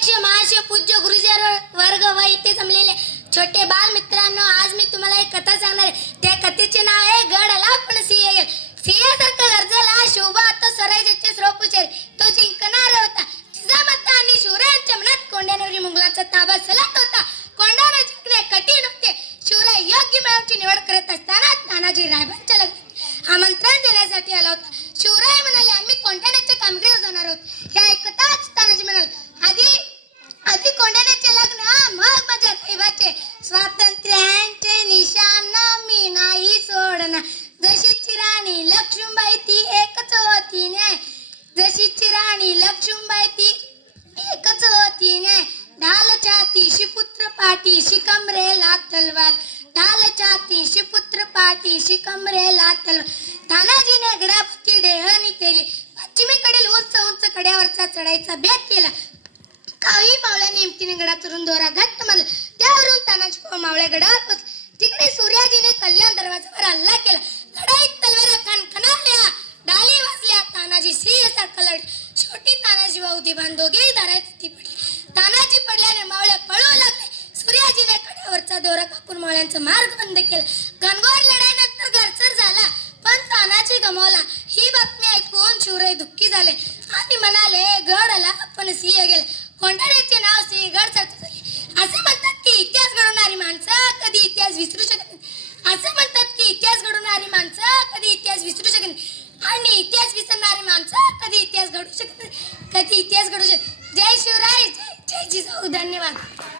अध्यक्ष महाशय पूज्य गुरुजन वर्ग व इथे जमलेले छोटे बाल मित्रांनो, आज मी तुम्हाला एक कथा सांगणार आहे. त्या कथेचे नाव आहे गड आला पण सिंह गेला. सिंहासारखा गरजला शोभा आता स्वराज्याचे स्रोपुशेर तो जिंकणार होता. जिजामाता आणि शिवरायांच्या मनात कोंढाण्यावरील मुघलांचा ताबा सलत होता. कोंढाणा जिंकणे कठीण होते. शिवराय योग्य मॅमची निवड करत असताना तानाजी रायबांच्या लग्नात आमंत्रण देण्यासाठी आला होता. शिवराय म्हणाले, आम्ही कोंढाण्याच्या कामगिरीवर जाणार आहोत. हे ऐकताच तानाजी म्हणाले, आधी कोंढाण्याचे लग्न, मग माझ्या रायबाचे. स्वातंत्र्याचे निशाण मी नाही सोडणार. जशीची राणी लक्ष्मीबाई ती एकच होती न्याय. जशीची राणी लक्ष्मीबाई ती एकच होती न्याय. ढाल छातीशी पुत्र पाठीशी कमरेला तलवार. ढाल छातीशी पुत्र पाठीशी कमरेला तलवार. तानाजीने गडापती डेहळणी केली. पश्चिमेकडील उंच उंच कड्यावरचा चढायचा बेत केला. काही मावळ्याने हिमतीने गडा चढून दोरा घट्ट मारला. त्यावरून तानाजी मावळ्या गडावर पोचले. तिकडे सूर्याजीने कल्याण दरवाजावर हल्ला केला. लढाईत तलवारा खणखणाल्या, डाली वाजल्या. तानाजी सिंहासारखा लढला. शेवटी तानाजी व उदयभान दोघेही दारात पडले. तानाजी पडल्याने मावळे पळू लागले. सूर्याजीने कड्यावरचा दोरा कापून मावळ्यांचा मार्ग बंद केला. घनघोर लढाईनंतर घरचर झाला, पण तानाजी गमावला. ही बातमी ऐकून शिवराय दुःखी झाले आणि म्हणाले, गड आला पण सिंह गेला. कोंढाण्याचे